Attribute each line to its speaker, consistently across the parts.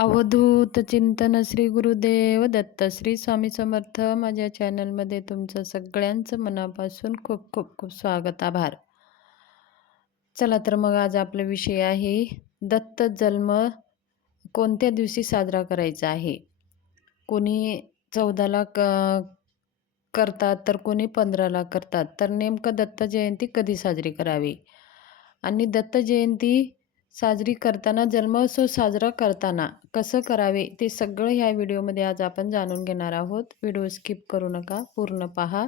Speaker 1: अवधूत चिंतन श्री गुरुदेव दत्त श्री स्वामी समर्थ. माझ्या चॅनलमध्ये तुमचं सगळ्यांचं मनापासून खूप खूप खूप स्वागत आभार. चला तर मग आज आपला विषय आहे दत्त जन्म कोणत्या दिवशी साजरा करायचा आहे? कोणी चौदाला क करतात तर कोणी पंधराला करतात. तर नेमकं दत्त जयंती कधी साजरी करावी? आणि दत्त जयंती साजरी करताना जन्मोत्सव साजरा करताना कसं करावे ते सगळं ह्या व्हिडिओमध्ये आज आपण जाणून घेणार आहोत. व्हिडिओ स्किप करू नका पूर्ण पहा.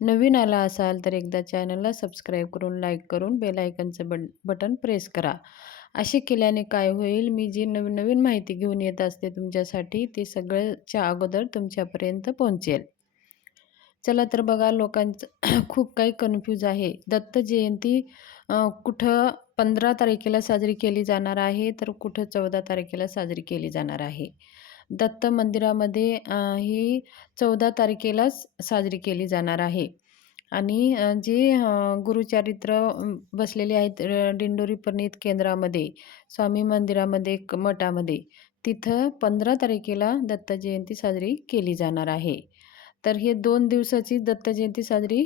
Speaker 1: नवीन आला असाल तर एकदा चॅनलला सबस्क्राईब करून लाईक करून बेलायकनचं बट बटन प्रेस करा. असे केल्याने काय होईल मी जी नवीन नवीन माहिती घेऊन येत असते तुमच्यासाठी ते सगळ्याच्या अगोदर तुमच्यापर्यंत पोहोचेल. चला तर बघा लोकांचं खूप काही कन्फ्यूज आहे. दत्त जयंती कुठं पंधरा तारखेला साजरी केली जाणार आहे तर कुठं चौदा तारखेला साजरी केली जाणार आहे? दत्त मंदिरामध्ये ही चौदा तारखेलाच साजरी केली जाणार आहे. आणि जे गुरुचारित्र बसलेले आहेत दिंडोरी प्रणित केंद्रामध्ये स्वामी मंदिरामध्ये मठामध्ये तिथं पंधरा तारखेला दत्त जयंती साजरी केली जाणार आहे. तर हे दोन दिवसाची दत्त जयंती साजरी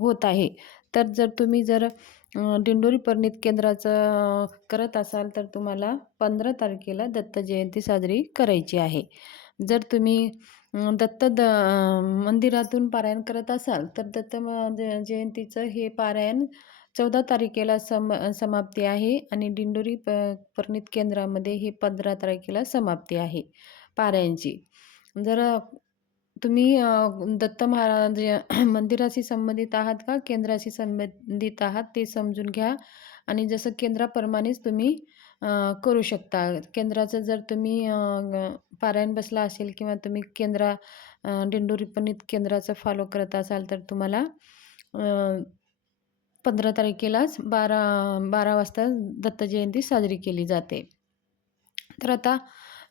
Speaker 1: होत आहे. तर जर तुम्ही जर दिंडोरी परिणित केंद्राचं करत असाल तर तुम्हाला पंधरा तारखेला दत्त जयंती साजरी करायची आहे. जर तुम्ही दत्त द मंदिरातून पारायण करत असाल तर दत्त जयंतीचं हे पारायण चौदा तारखेला सम समाप्ती आहे आणि दिंडोरी प परिणित केंद्रामध्ये हे पंधरा तारखेला समाप्ती आहे पारायणची. जर तुम्ही दत्त महाराज मंदिराशी संबंधित आहात का? केंद्राशी संबंधित आहात ते समजून घ्या. आणि जसं केंद्राप्रमाणेच तुम्ही करू शकता. केंद्राचं जर तुम्ही पारायण बसला असेल किंवा तुम्ही केंद्रा दिंडोरीपणित केंद्राचं फॉलो करत असाल तर तुम्हाला पंधरा तारखेलाच बारा बारा वाजता दत्त जयंती साजरी केली जाते. तर आता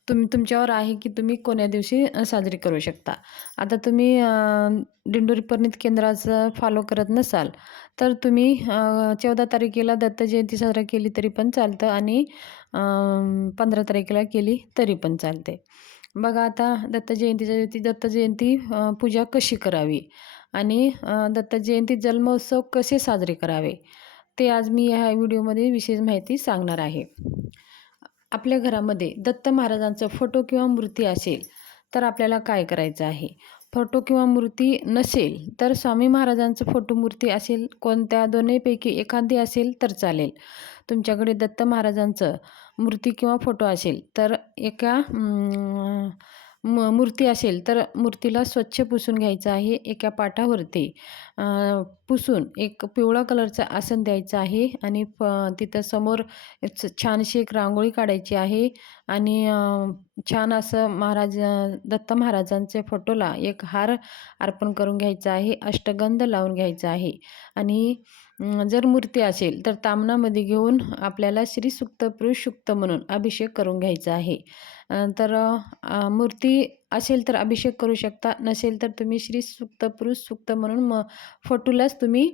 Speaker 1: तुम्ही तुमच्यावर आहे की तुम्ही कोण्या दिवशी साजरी करू शकता? आता तुम्ही दिंडोरी परिणित केंद्राचं फॉलो करत नसाल तर तुम्ही चौदा तारखेला दत्त जयंती साजरा केली तरी पण चालतं आणि पंधरा तारखेला केली तरी पण चालते. बघा आता दत्त जयंतीच्या दिवशी दत्त जयंती पूजा कशी करावी? आणि दत्त जयंती जन्मोत्सव कसे साजरे करावे? ते आज मी ह्या व्हिडिओमध्ये विशेष माहिती सांगणार आहे. आपल्या घरामध्ये दत्त महाराजांचं फोटो किंवा मूर्ती असेल तर आपल्याला काय करायचं आहे? फोटो किंवा मूर्ती नसेल तर स्वामी महाराजांचं फोटो मूर्ती असेल कोणत्या दोन्हीपैकी एखादी असेल तर चालेल. तुमच्याकडे दत्त महाराजांचं मूर्ती किंवा फोटो असेल तर एका म मूर्ती असेल तर मूर्तीला स्वच्छ पुसून घ्यायचं आहे एका पाटावरती. पुसून एक पिवळा कलरचं आसन द्यायचं आहे आणि प तिथं समोर छानशी एक रांगोळी काढायची आहे आणि छान असं महाराज दत्त महाराजांच्या फोटोला एक हार अर्पण करून घ्यायचा आहे अष्टगंध लावून घ्यायचा आहे आणि जर मूर्ती असेल तर तामणामध्ये घेऊन आपल्याला श्रीसुक्त पुरुषसुक्त म्हणून अभिषेक करून घ्यायचा आहे. तर मूर्ती असेल तर अभिषेक करू शकता नसेल तर तुम्ही श्री सुक्त पुरुष सुक्त म्हणून म फटूलाच तुम्ही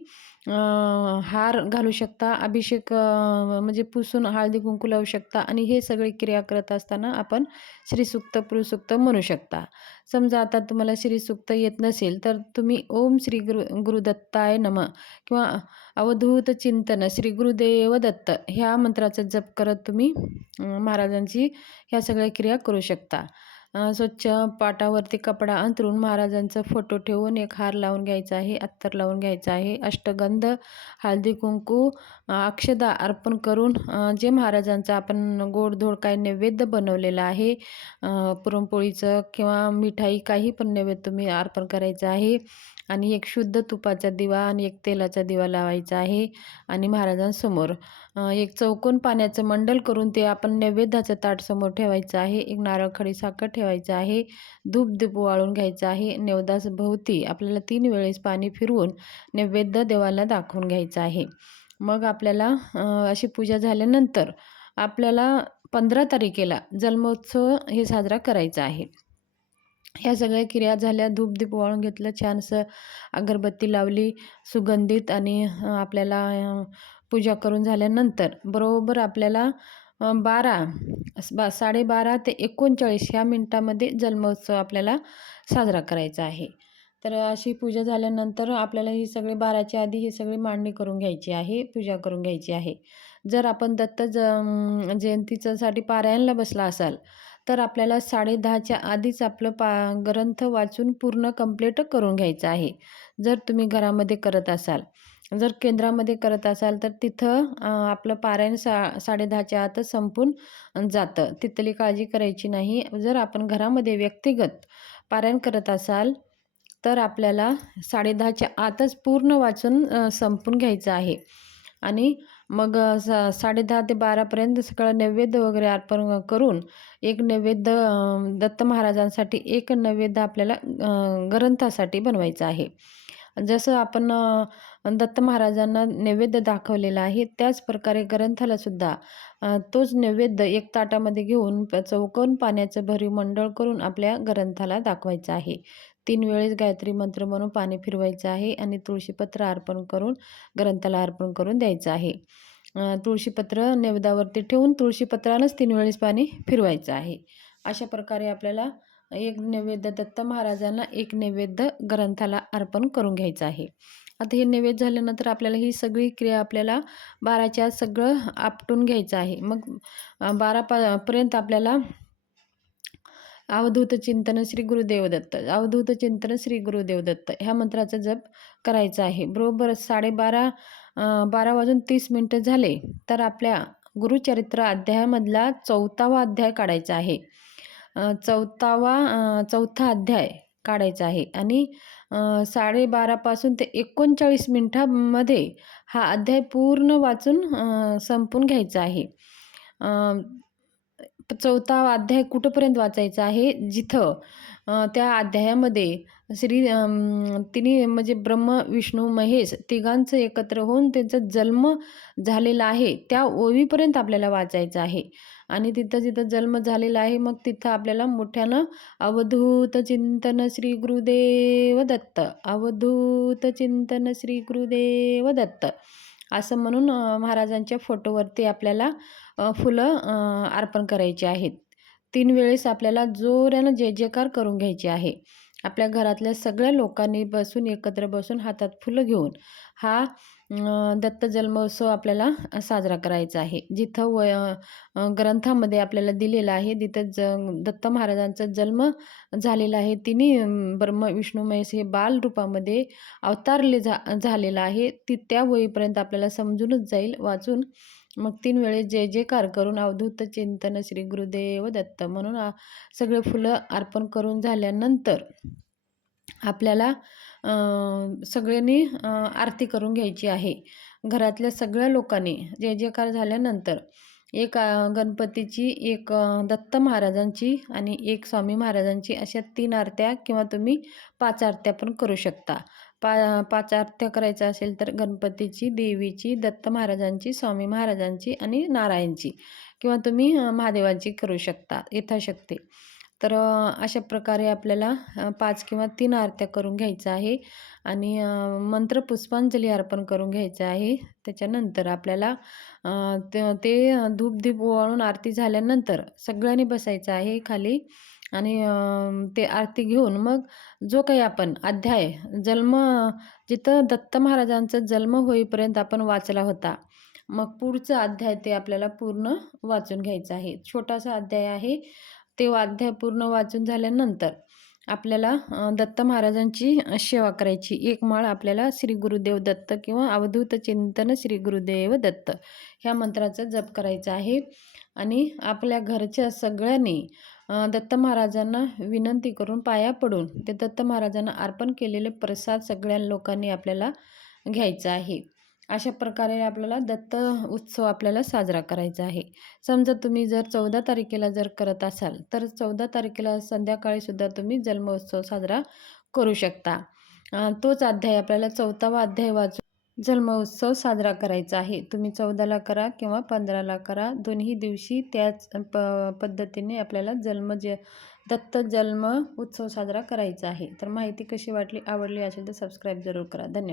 Speaker 1: हार घालू शकता अभिषेक म्हणजे पुसून हळदी कुंकू लावू शकता आणि हे सगळे क्रिया करत असताना आपण श्रीसुक्त पुरुषसुक्त म्हणू शकता. समजा आता तुम्हाला श्रीसुक्त येत नसेल तर तुम्ही ओम श्री गुरु गुरुदत्ताय नम किंवा अवधूत चिंतन श्री गुरुदेव दत्त ह्या मंत्राचा जप करत तुम्ही महाराजांची ह्या सगळ्या क्रिया करू शकता. स्वच्छ पाटावरती कपडा अंतरून महाराजांचा फोटो ठेवून एक हार लावून घ्यायचा आहे अत्तर लावून घ्यायचा आहे. अष्टगंध हळदी कुंकू अक्षदा अर्पण करून जे महाराजांचा आपण गोडधोड काही नैवेद्य बनवलेलं आहे पुरणपोळीचं किंवा मिठाई काही पण नैवेद्य तुम्ही अर्पण करायचं आहे आणि एक शुद्ध तुपाचा दिवा आणि एक तेलाचा दिवा लावायचा आहे आणि महाराजांसमोर. एक चौकोन पाण्याचं मंडल करून ते आपण नैवेद्याचं ताट समोर ठेवायचं आहे. एक नारळ खडी साखर ठेवायचं आहे. धूप धूप वाळून घ्यायचं आहे. नैवदास भोवती आपल्याला तीन वेळेस पाणी फिरवून नैवेद्य देवाला दाखवून घ्यायचं आहे. मग आपल्याला अशी पूजा झाल्यानंतर आपल्याला पंधरा तारखेला जन्मोत्सव हे साजरा करायचा आहे. ह्या सगळ्या क्रिया झाल्या. धूपदीप वाळून घेतलं. छानसं अगरबत्ती लावली. सुगंधित आणि आपल्याला पूजा करून झाल्यानंतर बरोबर आपल्याला बारा बा साडेबारा ते एकोणचाळीस ह्या मिनटामध्ये जन्मोत्सव आपल्याला साजरा करायचा आहे. तर अशी पूजा झाल्यानंतर आपल्याला ही सगळी बाराच्या आधी ही सगळी मांडणी करून घ्यायची आहे पूजा करून घ्यायची आहे. जर आपण दत्त ज जयंतीच्यासाठी पारायणला बसला असाल तर आपल्याला साडेदहाच्या आधीच आपलं पा ग्रंथ वाचून पूर्ण कंप्लीट करून घ्यायचं आहे. जर तुम्ही घरामध्ये करत असाल जर केंद्रामध्ये करत असाल तर तिथं आपलं पारायण सा साडेदहाच्या आतच संपून जातं. तिथली काळजी करायची नाही. जर आपण घरामध्ये व्यक्तिगत पारायण करत असाल तर आपल्याला साडेदहाच्या आतच पूर्ण वाचून संपून घ्यायचं आहे. आणि मग सा साडेदहा ते बारापर्यंत सगळं नैवेद्य वगैरे अर्पण करून एक नैवेद्य दत्त महाराजांसाठी एक नैवेद्य आपल्याला ग्रंथासाठी बनवायचं आहे. जसं आपण दत्त महाराजांना नैवेद्य दाखवलेला आहे त्याच प्रकारे ग्रंथाला सुद्धा तोच नैवेद्य एक ताटामध्ये घेऊन प- पाण्याचं भरीव मंडळ करून आपल्या ग्रंथाला दाखवायचं आहे. तीन वेळेस गायत्री मंत्र म्हणून पाणी फिरवायचं आहे आणि तुळशीपत्र अर्पण करून ग्रंथाला अर्पण करून द्यायचं आहे. तुळशीपत्र नैवेद्यावरती ठेवून तुळशीपत्रानंच तीन वेळेस पाणी फिरवायचं आहे. अशा प्रकारे आपल्याला एक नैवेद्य दत्त महाराजांना एक नैवेद्य ग्रंथाला अर्पण करून घ्यायचं आहे. आता हे नैवेद्य झाल्यानंतर आपल्याला ही सगळी क्रिया आपल्याला बाराच्या सगळं आपटून घ्यायचं आहे. मग बारा पा पर्यंत आपल्याला अवधूत चिंतन श्री गुरुदेवदत्त अवधूत चिंतन श्री गुरुदेवदत्त ह्या मंत्राचा जप करायचा आहे. बरोबर साडेबारा बारा वाजून तीस मिनटं झाले तर आपल्या गुरुचरित्र अध्यायामधला चौथावा अध्याय काढायचा आहे. चौथावा चौथा अध्याय काढायचा आहे. आणि साडेबारापासून ते एकोणचाळीस मिनटामध्ये हा अध्याय पूर्ण वाचून संपून घ्यायचा आहे. चौथा अध्याय कुठंपर्यंत वाचायचा आहे? जिथं त्या अध्यायामध्ये श्री तिने म्हणजे ब्रह्म विष्णू महेश तिघांचं एकत्र होऊन त्यांचा जन्म झालेला आहे. त्या ओवीपर्यंत आपल्याला वाचायचं आहे. आणि तिथं जिथं जन्म झालेला आहे मग तिथं आपल्याला मोठ्यानं अवधूत चिंतन श्री गुरुदेव दत्त. अवधूत चिंतन श्री गुरुदेव दत्त. असं म्हणून महाराजांच्या फोटोवरती आपल्याला फुलं अर्पण करायची आहेत. तीन वेळेस आपल्याला जोरानं जय जयकार करून घ्यायची आहे. आपल्या घरातल्या सगळ्या लोकांनी बसून एकत्र बसून हातात फुलं घेऊन हा दत्त जन्मोत्सव आपल्याला साजरा करायचा आहे. जिथं व ग्रंथामध्ये आपल्याला दिलेलं आहे तिथं ज दत्त महाराजांचा जन्म झालेला आहे. तिने ब्रह्म विष्णू महेश हे बाल रूपामध्ये अवतारले झा झालेलं आहे. ती त्या वहीपर्यंत आपल्याला समजूनच जाईल वाचून. मग तीन वेळेस जय जयकार करून अवधूत चिंतन श्री गुरुदेव दत्त म्हणून सगळे फुलं अर्पण करून झाल्यानंतर आपल्याला सगळ्यांनी आरती करून घ्यायची आहे. घरातल्या सगळ्या लोकांनी जय जयकार झाल्यानंतर एक गणपतीची एक दत्त महाराजांची आणि एक स्वामी महाराजांची अशा तीन आरत्या किंवा तुम्ही पाच आरत्या पण करू शकता. पा पाच आरत्या करायचं असेल तर गणपतीची देवीची दत्त महाराजांची स्वामी महाराजांची आणि नारायणची किंवा तुम्ही महादेवांची करू शकता यथाशक्ती. तर अशा प्रकारे आपल्याला पाच किंवा तीन आरत्या करून घ्यायचं आहे आणि मंत्र पुष्पांजली अर्पण करून घ्यायचं आहे. त्याच्यानंतर आपल्याला ते ते धूप ओवाळून आरती झाल्यानंतर सगळ्यांनी बसायचं आहे खाली आणि ते आरती घेऊन मग जो काही आपण अध्याय जन्म जिथं दत्त महाराजांचा जन्म होईपर्यंत आपण वाचला होता मग पुढचा अध्याय ते आपल्याला पूर्ण वाचून घ्यायचा आहे. छोटासा अध्याय आहे. ते अध्याय पूर्ण वाचून झाल्यानंतर आपल्याला दत्त महाराजांची सेवा करायची. एक माळ आपल्याला श्री गुरुदेव दत्त किंवा अवधूत चिंतन श्री गुरुदेव दत्त ह्या मंत्राचा जप करायचा आहे. आणि आपल्या घरच्या सगळ्यांनी दत्त महाराजांना विनंती करून पाया पडून ते दत्त महाराजांना अर्पण केलेले प्रसाद सगळ्या लोकांनी आपल्याला घ्यायचा आहे. अशा प्रकारे आपल्याला दत्त उत्सव आपल्याला साजरा करायचा आहे. समजा तुम्ही जर चौदा तारखेला जर करत असाल तर चौदा तारखेला संध्याकाळीसुद्धा तुम्ही जन्मोत्सव साजरा करू शकता. तोच अध्याय आपल्याला चौथावा अध्याय वाचून जन्मोत्सव साजरा करायचा आहे. तुम्ही चौदाला करा किंवा पंधराला करा दोन्ही दिवशी त्याच प पद्धतीने आपल्याला जन्म ज दत्त जन्म उत्सव साजरा करायचा आहे. तर माहिती कशी वाटली आवडली असेल तर सबस्क्राईब जरूर करा. धन्यवाद.